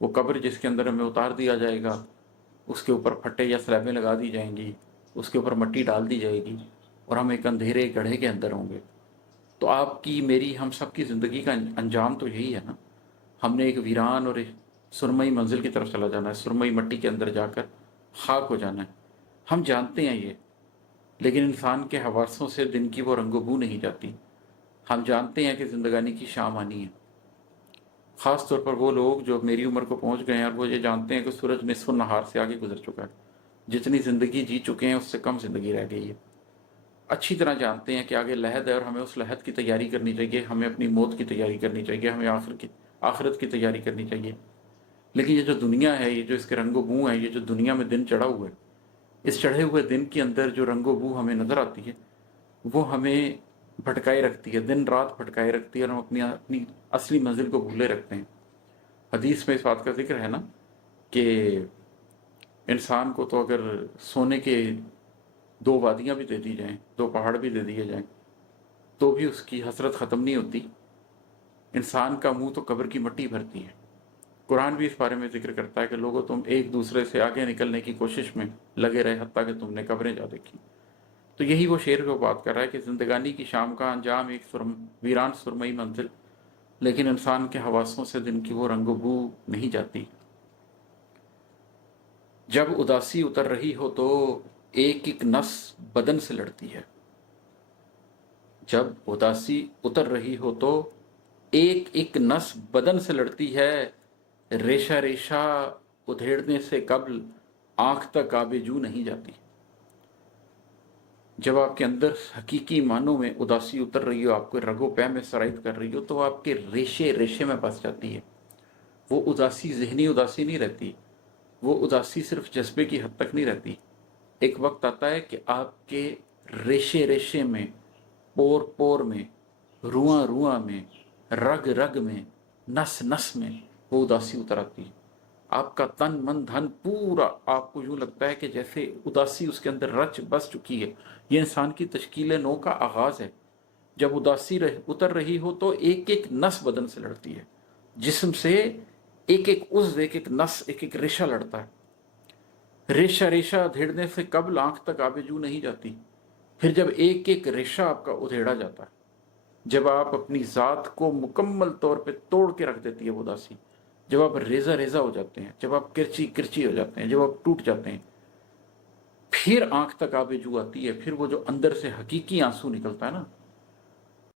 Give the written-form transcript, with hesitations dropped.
वो कब्र जिसके अंदर हमें उतार दिया जाएगा, उसके ऊपर फट्टे या स्लैबें लगा दी जाएंगी, उसके ऊपर मिट्टी डाल दी जाएगी और हम एक अंधेरे गड्ढे के अंदर होंगे। तो आपकी मेरी हम सब की ज़िंदगी का अंजाम तो यही है ना। हमने एक वीरान और एक सुरमई मंजिल की तरफ चला जाना है, सुरमई मिट्टी के अंदर जाकर खाक हो जाना है। हम जानते हैं ये, लेकिन इंसान के हवासों से दिन की वो रंगो बू नहीं जाती। हम जानते हैं कि ज़िंदगानी की शाम आनी है। ख़ास तौर पर वो लोग जो मेरी उम्र को पहुंच गए हैं और वो ये जानते हैं कि सूरज निस्फ़ नहार से आगे गुजर चुका है, जितनी ज़िंदगी जी चुके हैं उससे कम ज़िंदगी रह गई है। अच्छी तरह जानते हैं कि आगे लहद है और हमें उस लहद की तैयारी करनी चाहिए, हमें अपनी मौत की तैयारी करनी चाहिए, हमें आखिरत की तैयारी करनी चाहिए। लेकिन ये जो दुनिया है, ये जो इसके रंगो बू है, ये जो दुनिया में दिन चढ़ा हुआ है, इस चढ़े हुए दिन के अंदर जो रंगो बू हमें नज़र आती है वो हमें भटकाए रखती है, दिन रात भटकाए रखती है और हम अपनी अपनी असली मंजिल को भूले रखते हैं। हदीस में इस बात का जिक्र है ना कि इंसान को तो अगर सोने के दो वादियाँ भी दे दी जाएं, दो पहाड़ भी दे दिए जाएं, तो भी उसकी हसरत ख़त्म नहीं होती। इंसान का मुंह तो कब्र की मिट्टी भरती है। कुरान भी इस बारे में जिक्र करता है कि लोगों तुम एक दूसरे से आगे निकलने की कोशिश में लगे रहे हत्ता कि तुमने कब्रें जा देखी। तो यही वो शेर जो बात कर रहा है कि ज़िंदगानी की शाम का अंजाम एक वीरान सुरमई मंजिल, लेकिन इंसान के हवासों से दिन की वो रंगो बू नहीं जाती। जब उदासी उतर रही हो तो एक एक नस बदन से लड़ती है। जब उदासी उतर रही हो तो एक एक नस बदन से लड़ती है, रेशा रेशा उधेड़ने से कब्ल आंख तक आबेजू नहीं जाती। जब आपके अंदर हकीकी मानों में उदासी उतर रही हो, आपको रगो पै में सराइत कर रही हो, तो आपके रेशे रेशे में बस जाती है। वो उदासी जहनी उदासी नहीं रहती, वो उदासी सिर्फ जज्बे की हद तक नहीं रहती। एक वक्त आता है कि आपके रेशे रेशे में, पोर पोर में, रुआ रुआ में, रग रग में, नस नस में वो उदासी उतर आती है। आपका तन मन धन पूरा, आपको यूं लगता है कि जैसे उदासी उसके अंदर रच बस चुकी है। ये इंसान की तश्कील नो का आगाज है। जब उदासी उतर रही हो तो एक एक नस बदन से लड़ती है, जिस्म से एक एक उज़्व, एक एक नस, एक एक रेशा लड़ता है। रेशा रेशा उधेड़ने से कब्ल आंख तक आबेजू नहीं जाती। फिर जब एक एक रेशा आपका उधेड़ा जाता है, जब आप अपनी ज़ात को मुकम्मल तौर पे तोड़ के रख देती है वो उदासी, जब आप रेजा रेजा हो जाते हैं, जब आप किरची किरची हो जाते हैं, जब आप टूट जाते हैं, फिर आंख तक आबेजू आती है। फिर वो जो अंदर से हकीकी आंसू निकलता है ना,